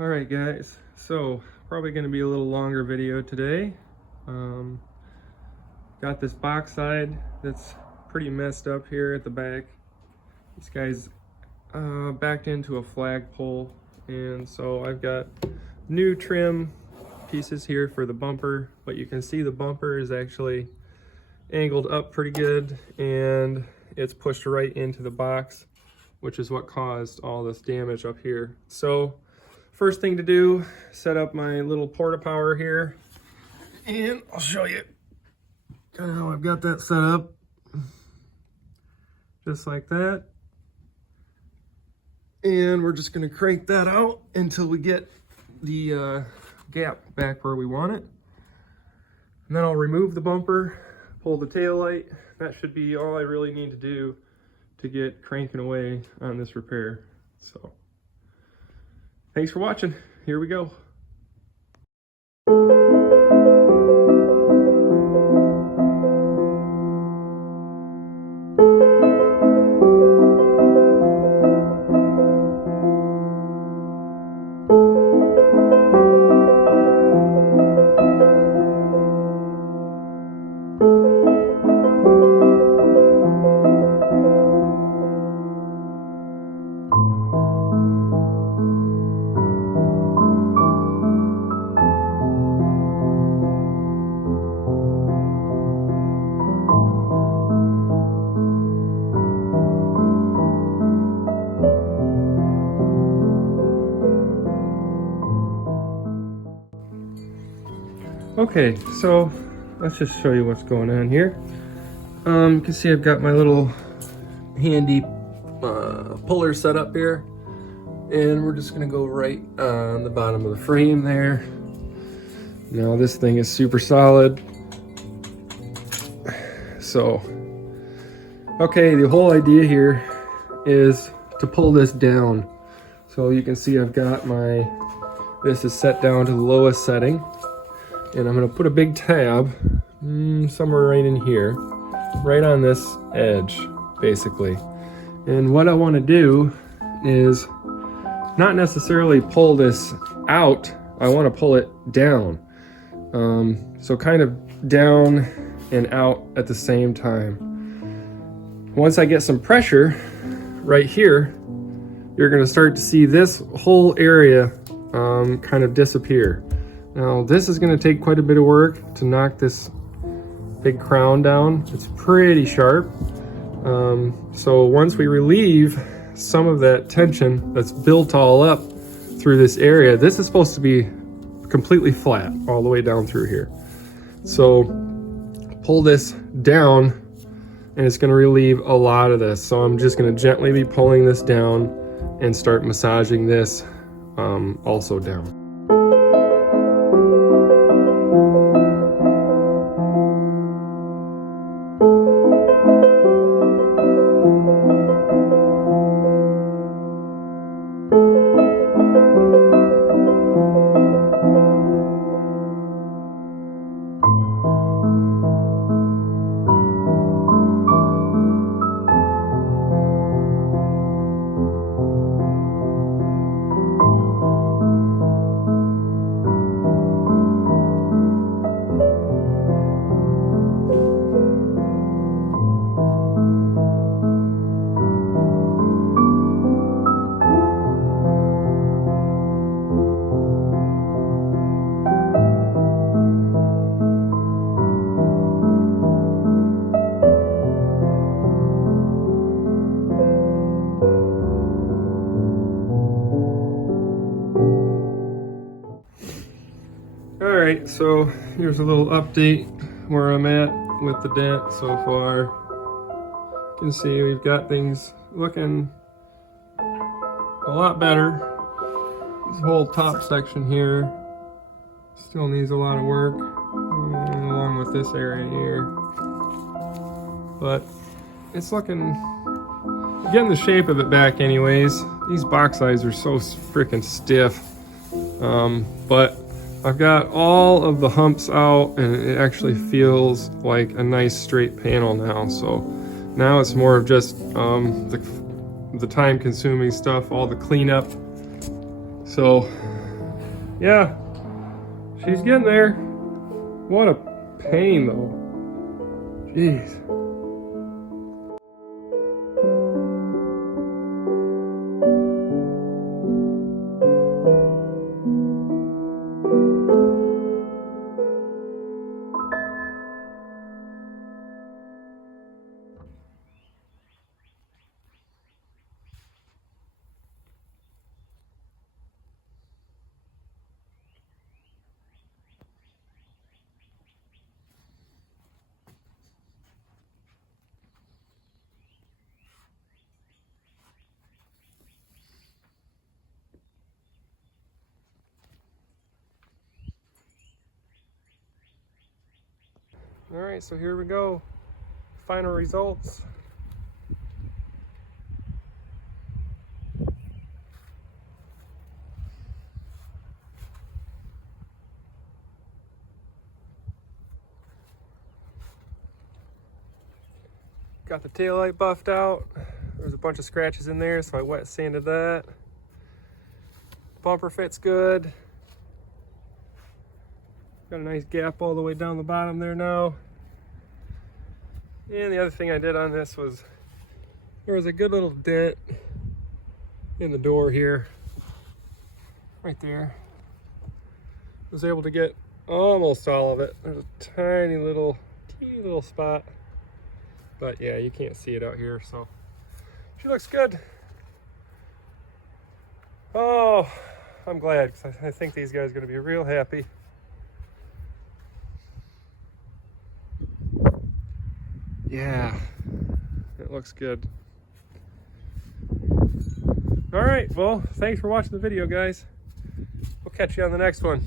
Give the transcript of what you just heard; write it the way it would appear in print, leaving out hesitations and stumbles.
All right, guys, so probably going to be a little longer video today. Got this box side that's pretty messed up here at the back. This guy's backed into a flagpole, and so I've got new trim pieces here for the bumper, but you can see the bumper is actually angled up pretty good, and it's pushed right into the box, which is what caused all this damage up here. So first thing to do, set up my little porta power here, and I'll show you kind of how I've got that set up. Just like that. And we're just going to crank that out until we get the gap back where we want it. And then I'll remove the bumper, pull the tail light. That should be all I really need to do to get cranking away on this repair. So thanks for watching. Here we go. Okay, so let's just show you what's going on here. You can see I've got my little handy puller set up here, and we're just gonna go right on the bottom of the frame there. Now this thing is super solid. So, okay, the whole idea here is to pull this down. So you can see I've got this is set down to the lowest setting. And I'm going to put a big tab somewhere right in here, right on this edge, basically. And what I want to do is not necessarily pull this out, I want to pull it down. So kind of down and out at the same time. Once I get some pressure right here, you're going to start to see this whole area kind of disappear. Now this is going to take quite a bit of work to knock this big crown down. It's pretty sharp. So once we relieve some of that tension that's built all up through this area, this is supposed to be completely flat all the way down through here. So pull this down and it's going to relieve a lot of this. So I'm just going to gently be pulling this down and start massaging this also down. Alright, so here's a little update where I'm at with the dent so far. You can see we've got things looking a lot better. This whole top section here still needs a lot of work, along with this area here. But it's looking, getting the shape of it back anyways. These box sides are so freaking stiff. But I've got all of the humps out, and it actually feels like a nice straight panel now. So now it's more of just the time consuming stuff, all the cleanup. So Yeah, she's getting there. What a pain though. Jeez. All right, so here we go. Final results. Got the taillight buffed out. There's a bunch of scratches in there, so I wet sanded that. Bumper fits good. Got a nice gap all the way down the bottom there now. And the other thing I did on this was there was a good little dent in the door here, right there. Was able to get almost all of it. There's a teeny little spot, but yeah, you can't see it out here, so she looks good. Oh, I'm glad, because I think these guys are going to be real happy. Yeah, it looks good. All right, well, thanks for watching the video, guys. We'll catch you on the next one.